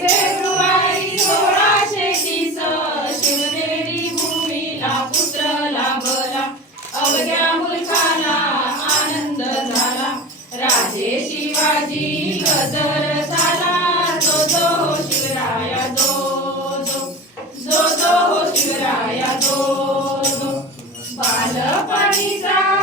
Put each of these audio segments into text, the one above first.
February Shivneri भूमीला पुत्र लाभला अवघ्या मुलखाला आनंद झाला. राजे शिवाजी गदर झाला. जो जो शिवराया जो जो. जो जो जो जो. बालपणीचा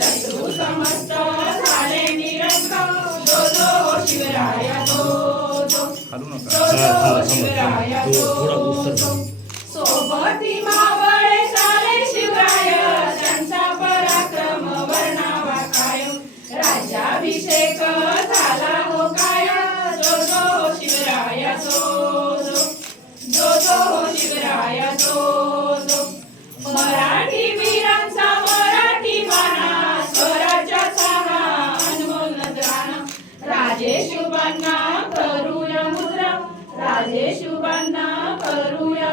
शत्रू समस्त झाले निरंक जो जो हो जो जो जो जो हो जो जो सोबती मावळे सारे शिवराय त्यांचा पराक्रम वर्णावा कायम राज्याभिषेक शुभांना करूया मुद्रा. राजे शुभांना करूया